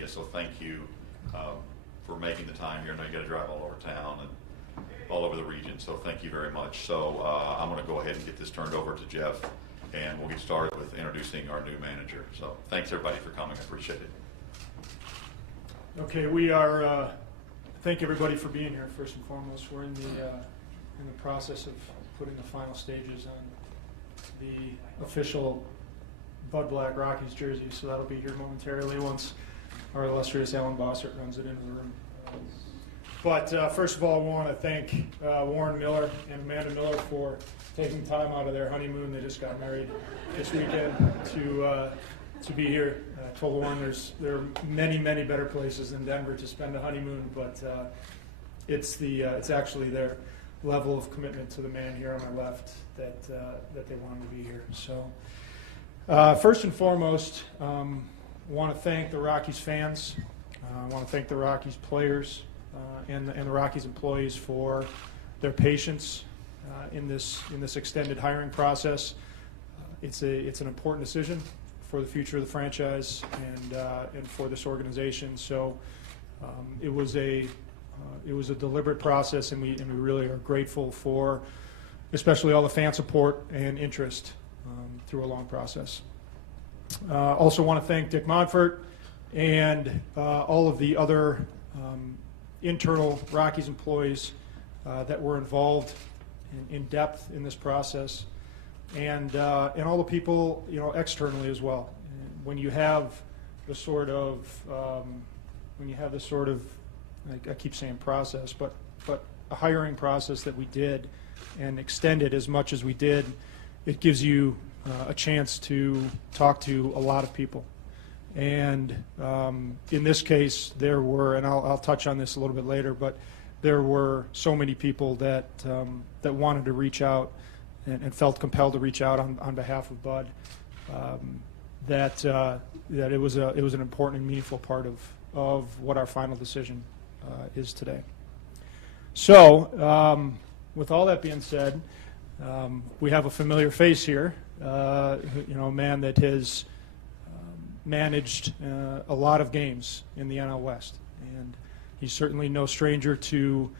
media, so thank you for making the time here. I know you got to drive all over town and all over the region, so thank you very much. So I'm going to go ahead and get this turned over to Jeff, and we'll get started with introducing our new manager. So thanks everybody for coming. I appreciate it. Okay, we are. Thank everybody for being here. First and foremost, we're in the process of putting the final stages on the official Bud Black Rockies jersey, so that'll be here momentarily once our illustrious Alan Bossert runs it into the room. But first of all, I want to thank Warren Miller and Amanda Miller for taking time out of their honeymoon. They just got married this weekend to be here. I told Warren there are many, many better places than Denver to spend a honeymoon, but it's actually their level of commitment to the man here on my left that they wanted to be here. So first and foremost, I want to thank the Rockies fans. I want to thank the Rockies players and the Rockies employees for their patience in this extended hiring process. It's an important decision for the future of the franchise and for this organization. So it was a deliberate process, and we really are grateful for, especially all the fan support and interest through a long process. Also want to thank Dick Monfort and all of the other internal Rockies employees that were involved in depth in this process, and all the people externally as well. And when you have the sort of I keep saying process, but a hiring process that we did and extended as much as we did, it gives you a chance to talk to a lot of people. And in this case, there were, and I'll touch on this a little bit later, but there were so many people that wanted to reach out and felt compelled to reach out on behalf of Bud, that it was an important and meaningful part of what our final decision is today. So, with all that being said, we have a familiar face here. A man that has managed a lot of games in the NL West, and he's certainly no stranger to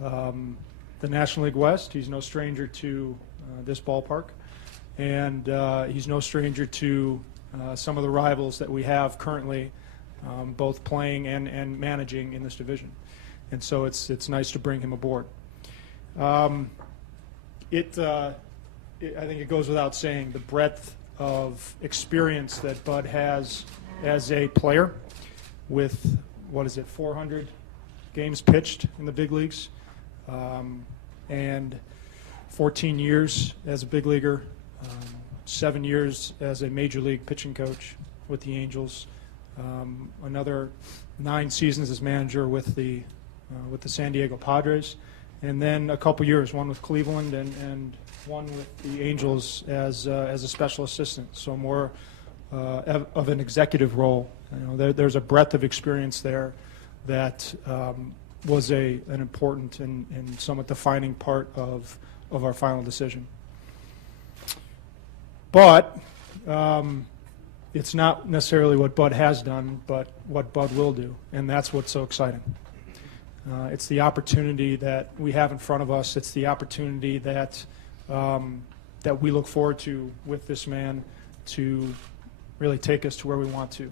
the National League West. He's no stranger to this ballpark, and he's no stranger to some of the rivals that we have currently, both playing and managing in this division. And so it's nice to bring him aboard. I think it goes without saying the breadth of experience that Bud has as a player, with 400 games pitched in the big leagues, and 14 years as a big leaguer, 7 years as a major league pitching coach with the Angels, another 9 seasons as manager with the San Diego Padres, and then a couple years, one with Cleveland and one with the Angels as a special assistant. So more of an executive role. There's a breadth of experience there that was an important and somewhat defining part of our final decision. But it's not necessarily what Bud has done, but what Bud will do, and that's what's so exciting. It's the opportunity that we have in front of us. It's the opportunity that we look forward to with this man to really take us to where we want to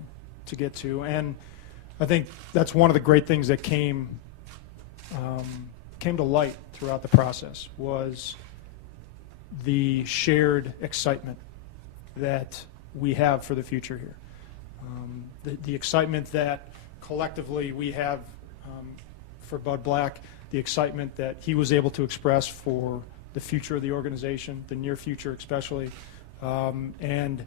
get to. And I think that's one of the great things that came to light throughout the process, was the shared excitement that we have for the future here. The excitement that collectively we have for Bud Black, the excitement that he was able to express for the future of the organization, the near future especially, and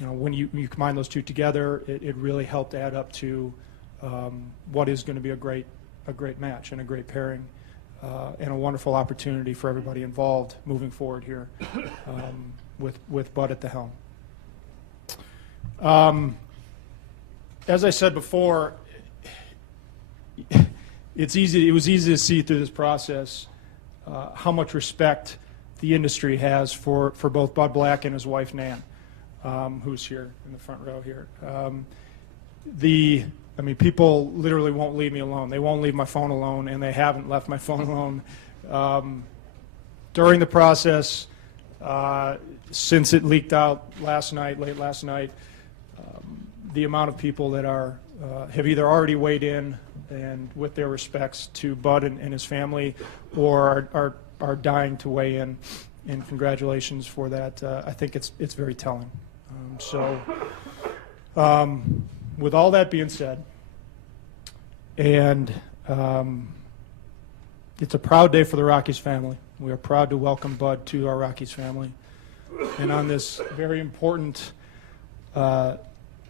when you combine those two together, it really helped add up to what is going to be a great match and a great pairing, and a wonderful opportunity for everybody involved moving forward here, with Bud at the helm. As I said before, it was easy to see through this process how much respect the industry has for both Bud Black and his wife Nan, who's here in the front row here. people literally won't leave me alone. They won't leave my phone alone, and they haven't left my phone alone. During the process, since it leaked out late last night, the amount of people that have either already weighed in and with their respects to Bud and his family, or are dying to weigh in. And congratulations for that. I think it's very telling. With all that being said, and it's a proud day for the Rockies family. We are proud to welcome Bud to our Rockies family. And on this very important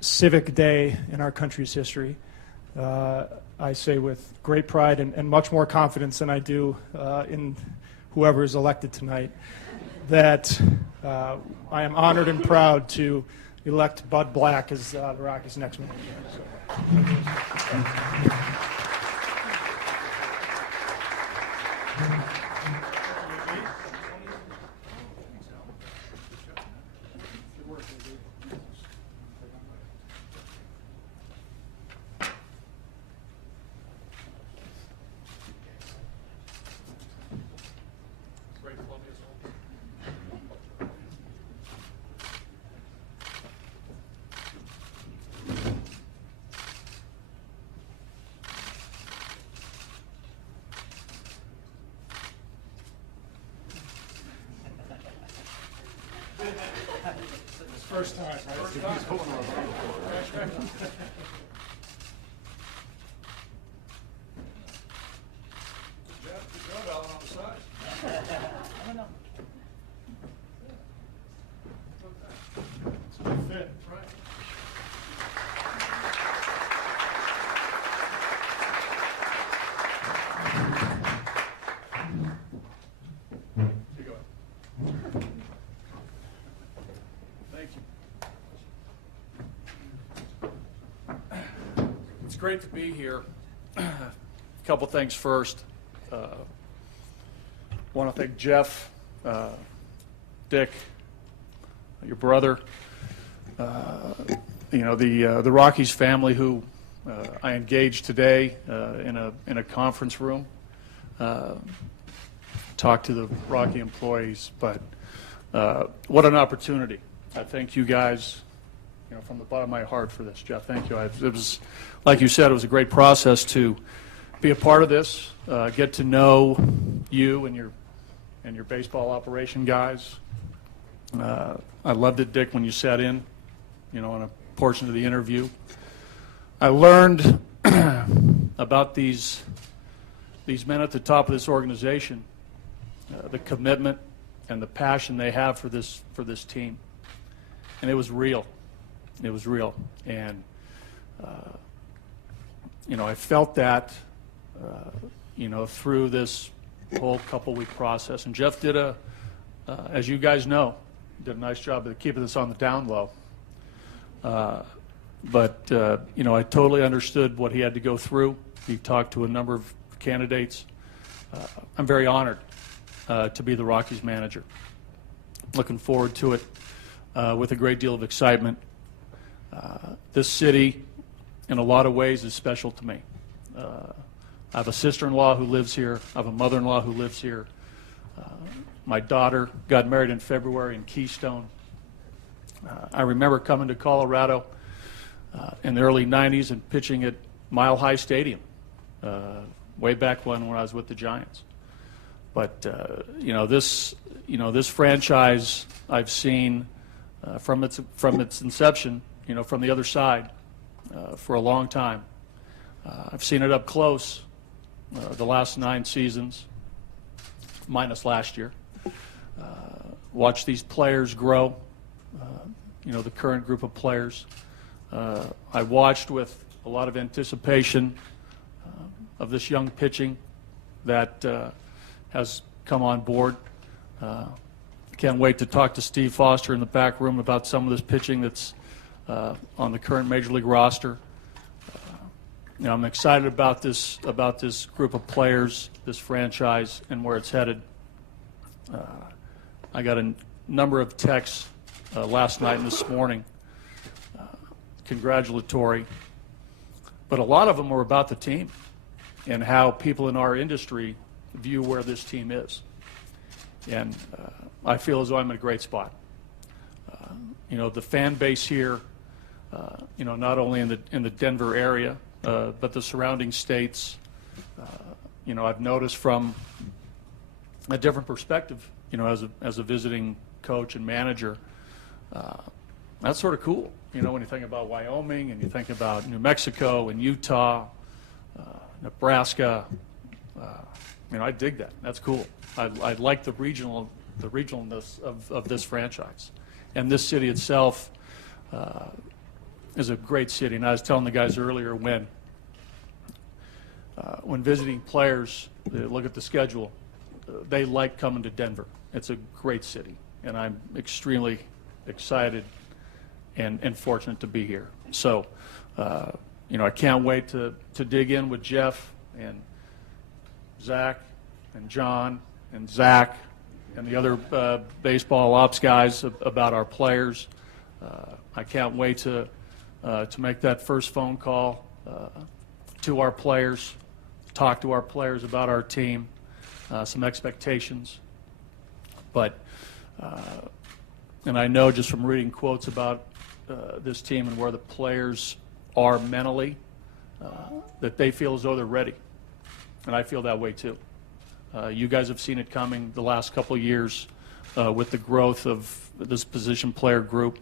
civic day in our country's history, I say with great pride and much more confidence than I do in whoever is elected tonight, that I am honored and proud to elect Bud Black as the Rockies' next manager. First time, right? First time. Good job, Alan, on the side. I don't know. It's a good fit, right? It's great to be here. A couple things first. Want to thank Jeff, Dick, your brother, the Rockies family who I engaged today in a conference room. Talked to the Rocky employees, but what an opportunity. I thank you guys, from the bottom of my heart for this, Jeff. Thank you. It was, like you said, it was a great process to be a part of this, get to know you and your baseball operation guys. I loved it, Dick, when you sat in, on a portion of the interview. I learned about these men at the top of this organization, the commitment and the passion they have for this team, and it was real. It was real, and I felt that through this whole couple-week process. And Jeff did as you guys know, did a nice job of keeping this on the down low. But I totally understood what he had to go through. He talked to a number of candidates. I'm very honored to be the Rockies manager. Looking forward to it with a great deal of excitement. This city, in a lot of ways, is special to me. I have a sister-in-law who lives here. I have a mother-in-law who lives here. My daughter got married in February in Keystone. I remember coming to Colorado in the early 90s and pitching at Mile High Stadium way back when I was with the Giants. But this franchise I've seen from its inception, from the other side for a long time. I've seen it up close the last 9 seasons, minus last year. Watch these players grow, the current group of players. I watched with a lot of anticipation of this young pitching that has come on board. Can't wait to talk to Steve Foster in the back room about some of this pitching that's on the current Major League roster. I'm excited about this group of players, this franchise, and where it's headed. I got a number of texts last night and this morning, congratulatory, but a lot of them were about the team and how people in our industry view where this team is. And I feel as though I'm in a great spot. The fan base here, not only in the Denver area, but the surrounding states, I've noticed from a different perspective, as a visiting coach and manager, that's sort of cool. When you think about Wyoming and you think about New Mexico and Utah, Nebraska, I dig that. That's cool. I like the regionalness of this franchise. And this city itself is a great city. And I was telling the guys earlier when visiting players look at the schedule, they like coming to Denver. It's a great city, and I'm extremely excited and fortunate to be here. So, I can't wait to dig in with Jeff and Zach and John and Zach and the other baseball ops guys about our players. I can't wait to make that first phone call to our players, talk to our players about our team, some expectations. But, and I know just from reading quotes about this team and where the players are mentally, that they feel as though they're ready. And I feel that way too. You guys have seen it coming the last couple of years with the growth of this position player group.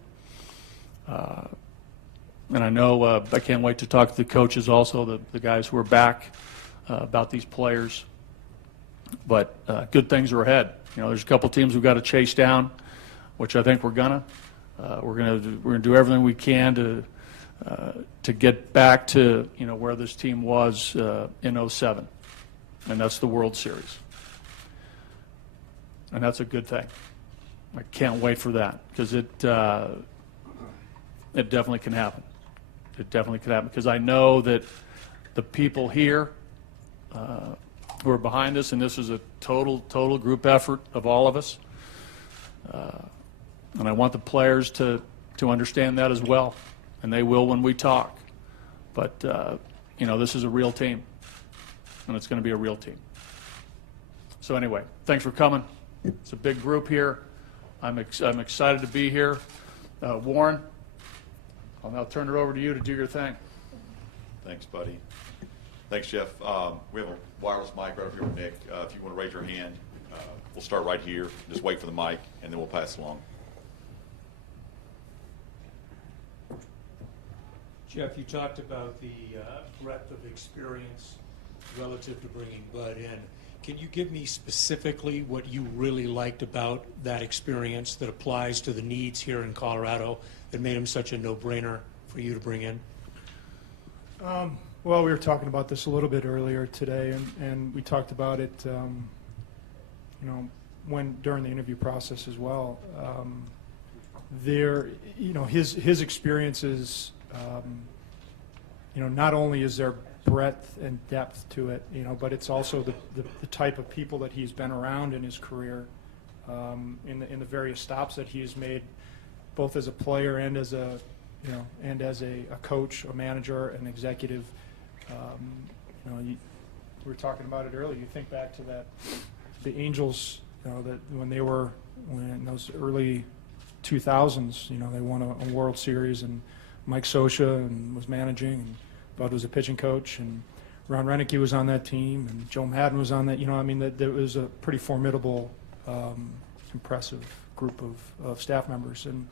And I know I can't wait to talk to the coaches also, the guys who are back, about these players. But good things are ahead. There's a couple teams we've got to chase down, which I think we're gonna. We're gonna do everything we can to get back to where this team was in '07, and that's the World Series. And that's a good thing. I can't wait for that because it definitely can happen. It definitely can happen because I know that the people here who are behind us, and this is a total group effort of all of us, and I want the players to understand that as well, and they will when we talk. But this is a real team, and it's going to be a real team. So anyway, thanks for coming. It's a big group here. I'm excited to be here. Warren, I'll now turn it over to you to do your thing. Thanks, buddy. Thanks, Jeff. We have a wireless mic right up here with Nick. If you want to raise your hand, we'll start right here. Just wait for the mic, and then we'll pass it along. Jeff, you talked about the breadth of experience relative to bringing Bud in. Can you give me specifically what you really liked about that experience that applies to the needs here in Colorado that made him such a no-brainer for you to bring in? Well, we were talking about this a little bit earlier today, and we talked about it, during the interview process as well. His experiences, not only is there breadth and depth to it, but it's also the type of people that he's been around in his career, in the various stops that he has made, both as a player and as a coach, a manager, an executive. We were talking about it earlier. You think back to the Angels, that when in those early 2000s, they won a World Series, and Mike Scioscia was managing, and Bud was a pitching coach, and Ron Renicky was on that team, and Joe Madden was on that. There was a pretty formidable, impressive group of staff members. And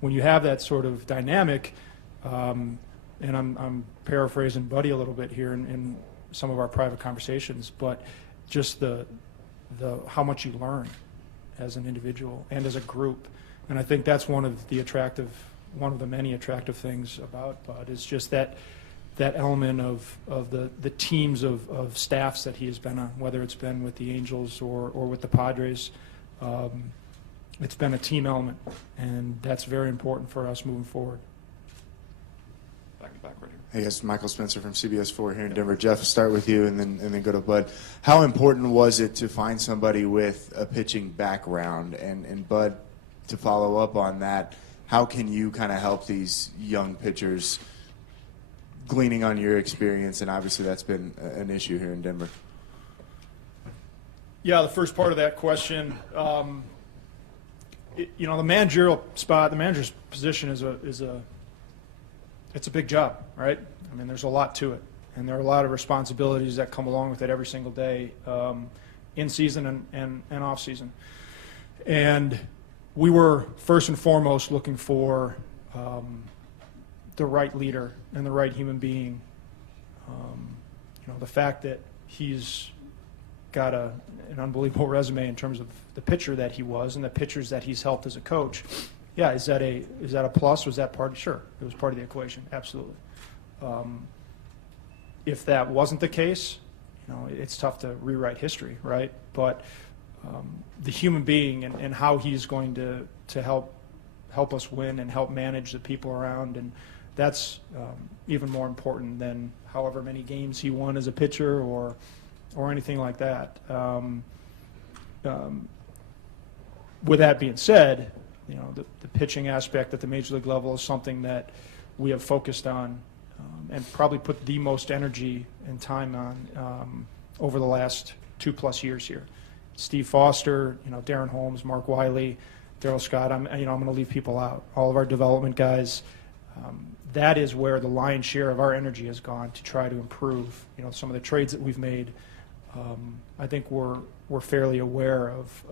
when you have that sort of dynamic, and I'm paraphrasing Buddy a little bit here in some of our private conversations, but just the how much you learn as an individual and as a group. And I think that's one of the many attractive things about Bud, is just that element of the teams of staffs that he has been on, whether it's been with the Angels or with the Padres. It's been a team element, and that's very important for us moving forward. Back right here. Hey guys, Michael Spencer from CBS 4 here in Denver. Jeff, I'll start with you and then go to Bud. How important was it to find somebody with a pitching background? And Bud, to follow up on that, how can you kind of help these young pitchers gleaning on your experience, and obviously that's been an issue here in Denver. Yeah, the first part of that question, the managerial spot, the manager's position it's a big job, right? I mean, there's a lot to it, and there are a lot of responsibilities that come along with it every single day, in season and off season. And we were first and foremost looking for the right leader and the right human being. The fact that he's got an unbelievable resume in terms of the pitcher that he was and the pitchers that he's helped as a coach. Yeah, is that a plus? Was that part? Sure, it was part of the equation. Absolutely. If that wasn't the case, it's tough to rewrite history, right? But the human being and how he's going to help us win and help manage the people around, and that's even more important than however many games he won as a pitcher or anything like that. With that being said, the pitching aspect at the major league level is something that we have focused on and probably put the most energy and time on over the last 2+ years here. Steve Foster, Darren Holmes, Mark Wiley, Darryl Scott. I'm going to leave people out. All of our development guys. That is where the lion's share of our energy has gone to try to improve. Some of the trades that we've made. I think we're fairly aware of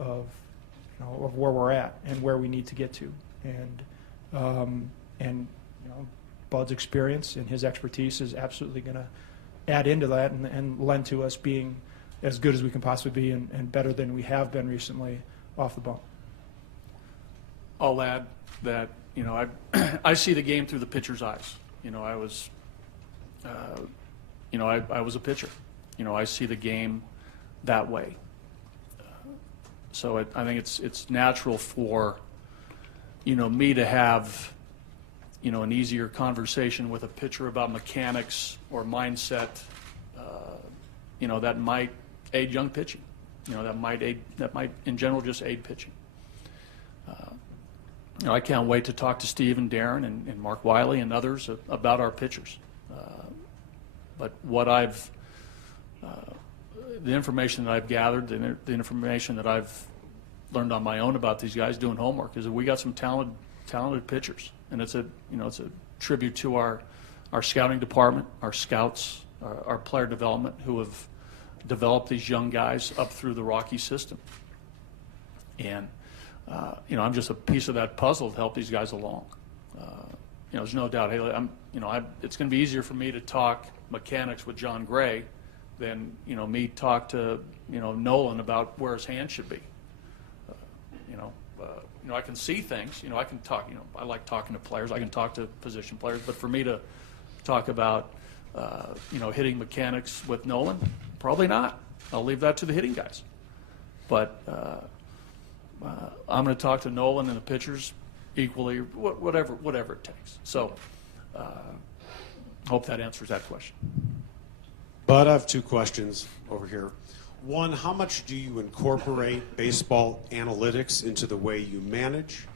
where we're at and where we need to get to, and Bud's experience and his expertise is absolutely going to add into that and lend to us being as good as we can possibly be and better than we have been recently off the bump. I'll add that I see the game through the pitcher's eyes. I was a pitcher. I see the game that way. So I think it's natural for me to have an easier conversation with a pitcher about mechanics or mindset that might aid young pitching. That might in general just aid pitching. I can't wait to talk to Steve and Darren and Mark Wiley and others about our pitchers. But what the information that I've gathered, the information that I've learned on my own about these guys doing homework is that we got some talented pitchers, and it's a tribute to our scouting department, our scouts, our player development, who have developed these young guys up through the Rockies system. And I'm just a piece of that puzzle to help these guys along. There's no doubt, Haley. It's going to be easier for me to talk mechanics with John Gray than me talk to Nolan about where his hand should be. I can see things. I can talk. I like talking to players. I can talk to position players. But for me to talk about hitting mechanics with Nolan, probably not. I'll leave that to the hitting guys. But I'm going to talk to Nolan and the pitchers equally, whatever it takes. So, hope that answers that question. Bud, I have 2 questions over here. One, how much do you incorporate baseball analytics into the way you manage?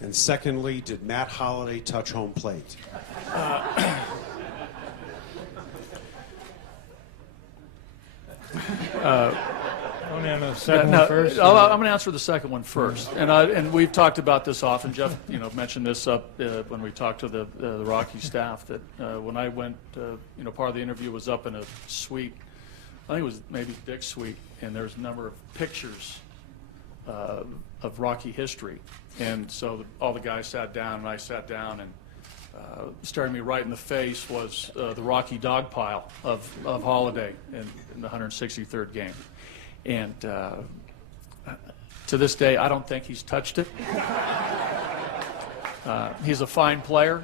And secondly, did Matt Holliday touch home plate? I'm going to answer the second one first. And we've talked about this often. Jeff, mentioned this up when we talked to the Rockies staff that when I went, part of the interview was up in a suite. I think it was maybe Dick's suite, and there's a number of pictures of Rocky history. And so all the guys sat down, and I sat down, and staring me right in the face was the Rocky dog pile of Holliday in the 163rd game. And to this day, I don't think he's touched it. He's a fine player.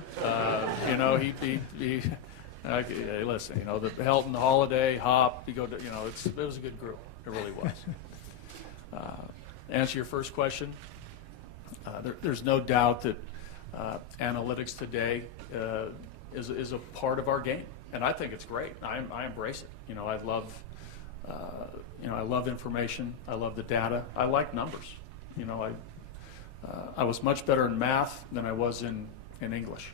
Hey, listen, the Helton, Holiday, Hop, it was a good group. It really was. Answer your first question. There's no doubt that analytics today is a part of our game, and I think it's great. I embrace it. I love information. I love the data. I like numbers. I was much better in math than I was in English.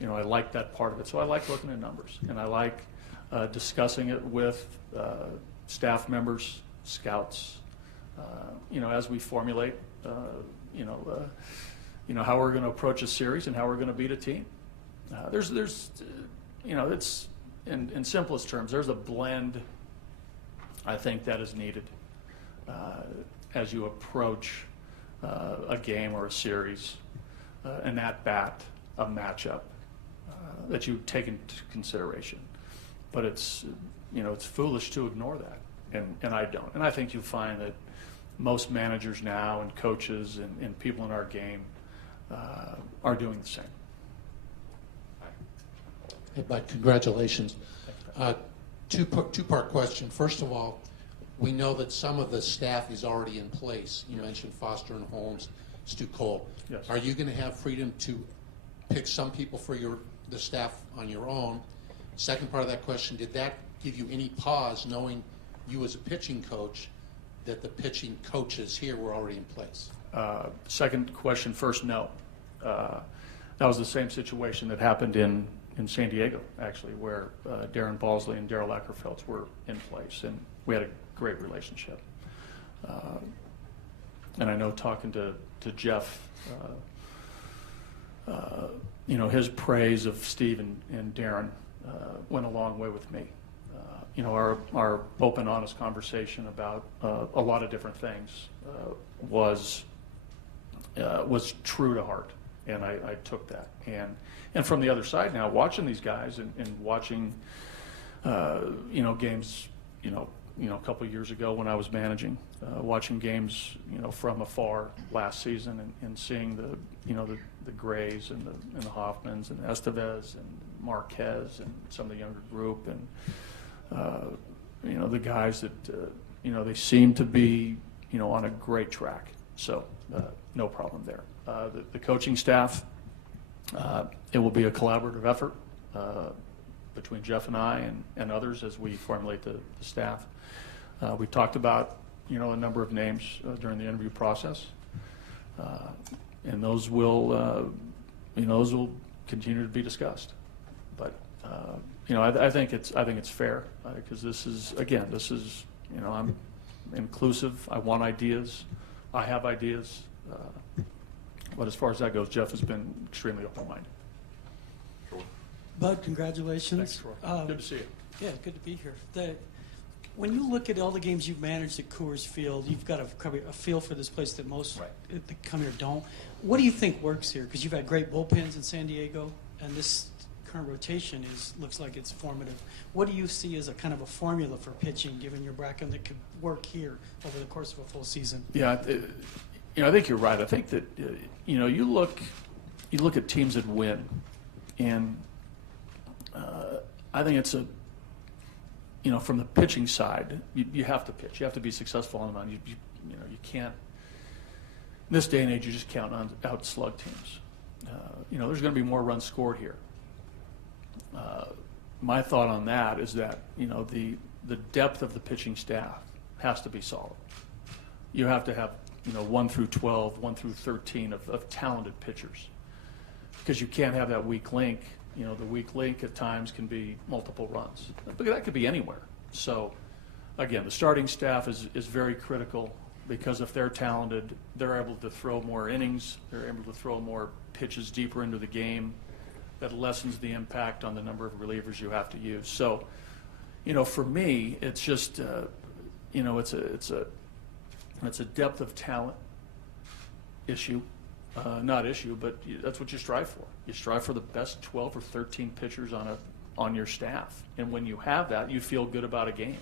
I like that part of it. So I like looking at numbers, and I like discussing it with staff members, scouts, as we formulate, how we're going to approach a series and how we're going to beat a team. It's in simplest terms, there's a blend, I think, that is needed as you approach a game or a series, an at-bat, a matchup that you take into consideration. But it's foolish to ignore that, and I don't. And I think you find that most managers now and coaches and people in our game are doing the same. Hey, Bud, congratulations. Two-part question. First of all, we know that some of the staff is already in place. You mentioned Foster and Holmes, Stu Cole. Yes. Are you going to have freedom to pick some people for the staff on your own? Second part of that question, did that give you any pause knowing you as a pitching coach that the pitching coaches here were already in place? Second question first, no. That was the same situation that happened in San Diego, actually, where Darren Balsley and Darryl Ackerfeldt were in place, and we had a great relationship. And I know talking to Jeff, his praise of Steve and Darren went a long way with me. Our open, honest conversation about a lot of different things was true to heart, and I took that. And from the other side now, watching these guys and watching, games, a couple of years ago when I was managing, watching games, from afar last season and seeing the Grays and the Hoffmans and Estevez and Marquez and some of the younger group and, the guys that, they seem to be, on a great track. So no problem there. The coaching staff, it will be a collaborative effort between Jeff and I and others as we formulate the staff. We talked about, a number of names during the interview process, and those will continue to be be but I think it's fair because this is I'm inclusive. I want ideas. I have ideas. But as far as that goes, Jeff has been extremely open-minded. Bud, congratulations. Thanks, Troy. Good to see you. Yeah, good to be here. When you look at all the games you've managed at Coors Field, you've got a feel for this place that most that come here don't. What do you think works here? Because you've had great bullpens in San Diego, and this current rotation looks like it's formative. What do you see as a kind of a formula for pitching, given your bracket, that could work here over the course of a full season? Yeah, I think you're right. I think that you look at teams that win, and I think it's from the pitching side, you have to pitch. You have to be successful on the mound. You can't. In this day and age, you just can't out-slug teams. There's going to be more runs scored here. My thought on that is that the depth of the pitching staff has to be solid. You have to have 1 through 12, 1 through 13 of talented pitchers, because you can't have that weak link. The weak link at times can be multiple runs, but that could be anywhere. So, again, the starting staff is very critical, because if they're talented, they're able to throw more innings, they're able to throw more pitches deeper into the game. That lessens the impact on the number of relievers you have to use. So, for me, it's just, it's a depth of talent issue. Not issue, but that's what you strive for. You strive for the best 12 or 13 pitchers on your staff, and when you have that, you feel good about a game.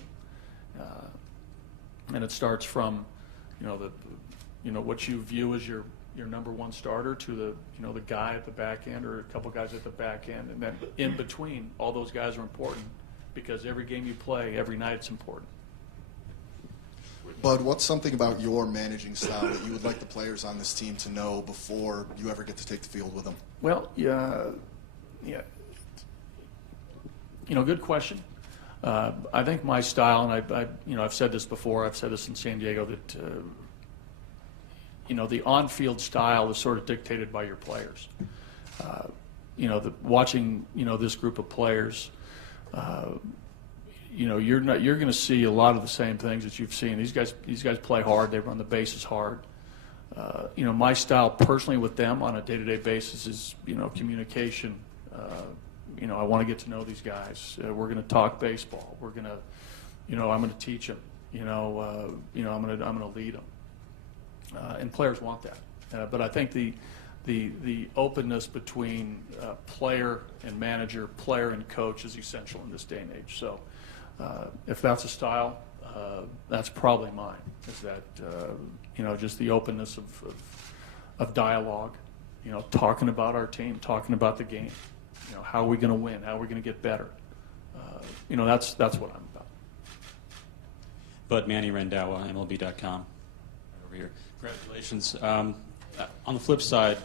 And it starts from, what you view as your number one starter to the guy at the back end or a couple guys at the back end, and then in between, all those guys are important, because every game you play, every night, it's important. Bud, what's something about your managing style that you would like the players on this team to know before you ever get to take the field with them? Well, yeah. Good question. I think my style, and I've said this before. I've said this in San Diego, that the on-field style is sort of dictated by your players. watching this group of players, you're going to see a lot of the same things that you've seen. These guys play hard. They run the bases hard. My style personally with them on a day-to-day basis is communication. I want to get to know these guys. We're going to talk baseball. We're going to, I'm going to teach them. I'm going to lead them. And players want that. But I think the openness between player and manager, player and coach is essential in this day and age. So if that's a style, that's probably mine. Is that just the openness of dialogue, talking about our team, talking about the game, how are we going to win, how are we going to get better. That's what I'm about. Bud, Manny Rendawa, MLB.com, right over here. Congratulations. On the flip side,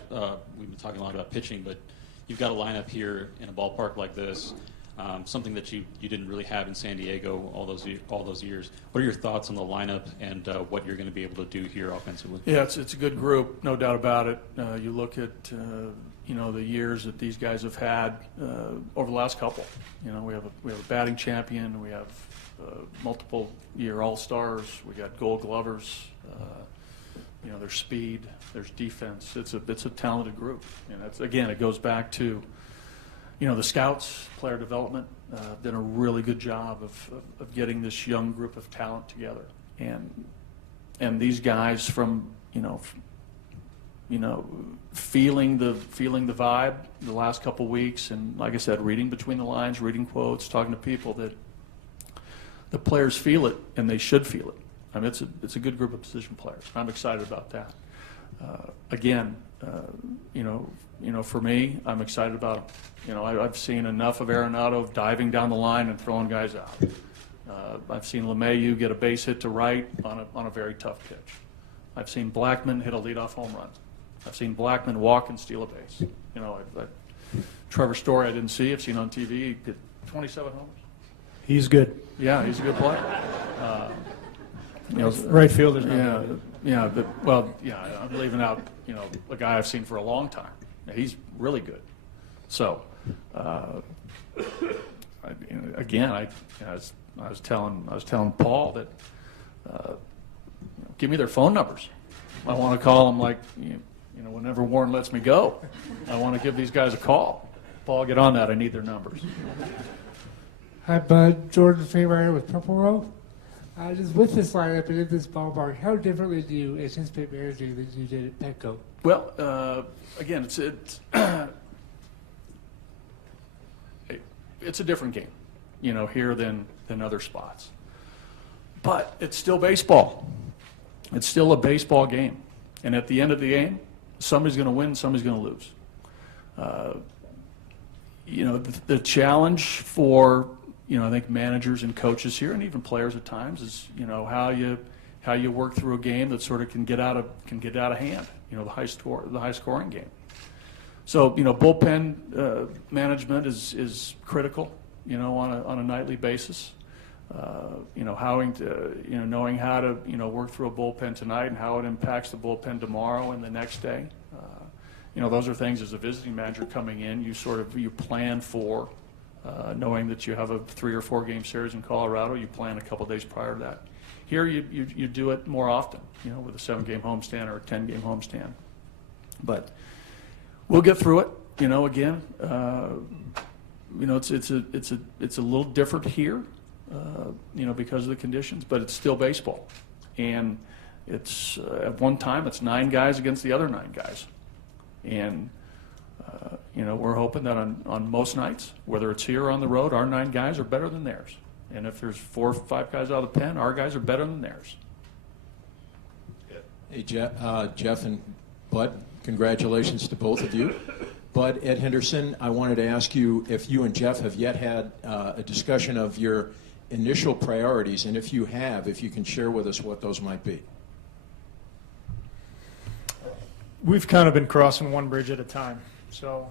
we've been talking a lot about pitching, but you've got a lineup here in a ballpark like this, something that you didn't really have in San Diego all those years. What are your thoughts on the lineup and what you're going to be able to do here offensively? Yeah, it's a good group, no doubt about it. You look at the years that these guys have had over the last couple. We have a batting champion, we have multiple year All-Stars, we got Gold Glovers. There's speed, there's defense. It's a talented group, and it goes back to the scouts, player development, did a really good job of getting this young group of talent together, and these guys from feeling the vibe the last couple weeks, and like I said, reading between the lines, reading quotes, talking to people, that the players feel it, and they should feel it. I mean, it's a good group of position players. I'm excited about that. For me, I'm excited about them. I've seen enough of Arenado diving down the line and throwing guys out. I've seen LeMahieu get a base hit to right on a very tough pitch. I've seen Blackmon hit a leadoff home run. I've seen Blackmon walk and steal a base. Trevor Story I didn't see. I've seen on TV. He did 27 homers. He's good. Yeah, he's a good player. Right fielder's not good. I'm leaving out, a guy I've seen for a long time. He's really good. So, I was telling Paul that give me their phone numbers. I want to call them whenever Warren lets me go. I want to give these guys a call. Paul, get on that. I need their numbers. Hi, Bud. Jordan Freemeyer with Purple Row. Just with this lineup and in this ballpark, how differently do you anticipate managing than you did at Petco? Well, again, it's a different game, here than other spots. But it's still baseball. It's still a baseball game. And at the end of the game, somebody's going to win, somebody's going to lose. The challenge for I think managers and coaches here, and even players at times, is how you work through a game that sort of can get out of hand. The high scoring game. So bullpen management is critical. On a nightly basis. Knowing how to work through a bullpen tonight and how it impacts the bullpen tomorrow and the next day. Those are things as a visiting manager coming in, you plan for. Knowing that you have a 3 or 4 game series in Colorado, you plan a couple days prior to that. Here you do it more often, with a 7-game homestand or a 10-game homestand. But we'll get through it. Again, it's a little different here, because of the conditions, but it's still baseball, and it's at one time it's 9 guys against the other 9 guys, and. We're hoping that on most nights, whether it's here or on the road, our 9 guys are better than theirs. And if there's 4 or 5 guys out of the pen, our guys are better than theirs. Hey, Jeff and Bud, congratulations to both of you. Bud, Ed Henderson, I wanted to ask you if you and Jeff have yet had a discussion of your initial priorities, and if you have, if you can share with us what those might be. We've kind of been crossing one bridge at a time. So,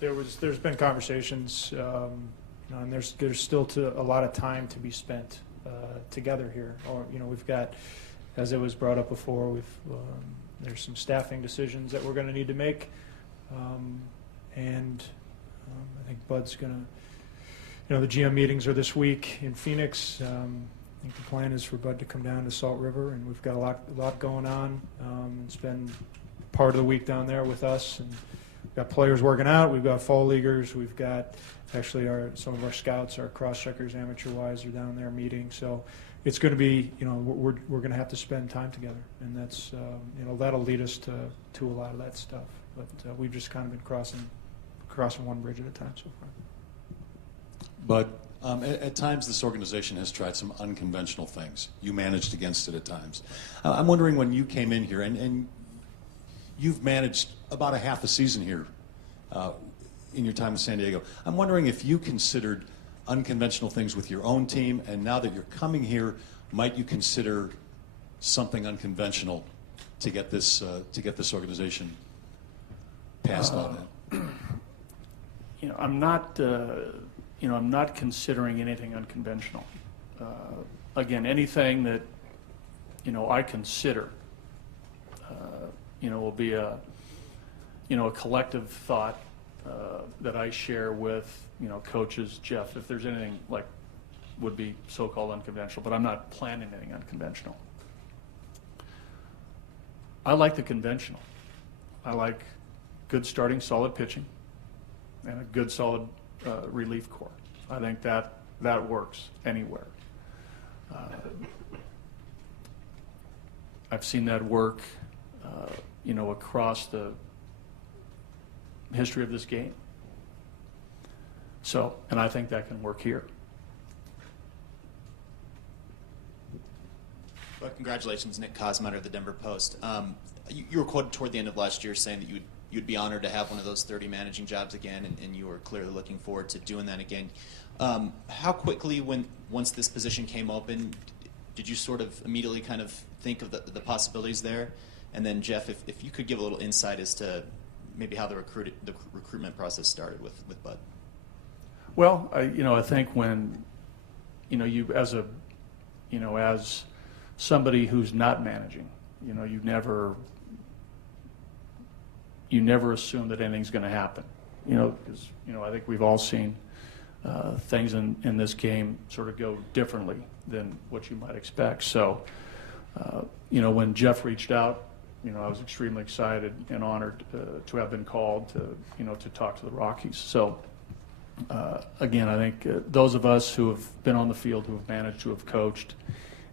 there's been conversations, and there's still a lot of time to be spent together here. Or, we've got, as it was brought up before, there's some staffing decisions that we're going to need to make, and I think Bud's going to, the GM meetings are this week in Phoenix. I think the plan is for Bud to come down to Salt River, and we've got a lot going on. Spend part of the week down there with us, and we've got players working out. We've got fall leaguers. We've got actually some of our scouts, our cross-checkers, amateur-wise, are down there meeting. So it's going to be, we're going to have to spend time together, and that's, that'll lead us to a lot of that stuff. But we've just kind of been crossing one bridge at a time so far. But at times this organization has tried some unconventional things. You managed against it at times. I'm wondering, when you came in here, and you've managed about a half a season here in your time in San Diego, I'm wondering if you considered unconventional things with your own team, and now that you're coming here, might you consider something unconventional to get this organization past all that? I'm not considering anything unconventional. Again, anything that, I consider, will be a collective thought that I share with, coaches, Jeff, if there's anything like would be so-called unconventional, but I'm not planning anything unconventional. I like the conventional. I like good starting, solid pitching, and a good, solid relief corps. I think that works anywhere. I've seen that work, across the history of this game. So, and I think that can work here. Well, congratulations, Nick Kosmeter of the Denver Post. You were quoted toward the end of last year saying that you'd be honored to have one of those 30 managing jobs again, and you were clearly looking forward to doing that again. How quickly, once this position came open, did you sort of immediately kind of think of the possibilities there? And then, Jeff, if you could give a little insight as to maybe how the recruitment process started with Bud. Well, I think when, you as somebody who's not managing, you never assume that anything's going to happen, because, I think we've all seen things in this game sort of go differently than what you might expect. So, when Jeff reached out, I was extremely excited and honored to have been called to talk to the Rockies. So, again, I think those of us who have been on the field, who have managed, who have coached,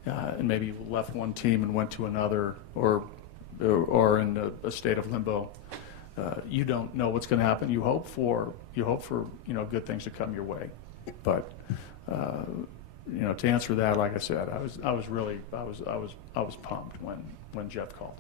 and maybe left one team and went to another, or in a state of limbo, you don't know what's going to happen. You hope for good things to come your way. But to answer that, like I said, I was pumped when Jeff called.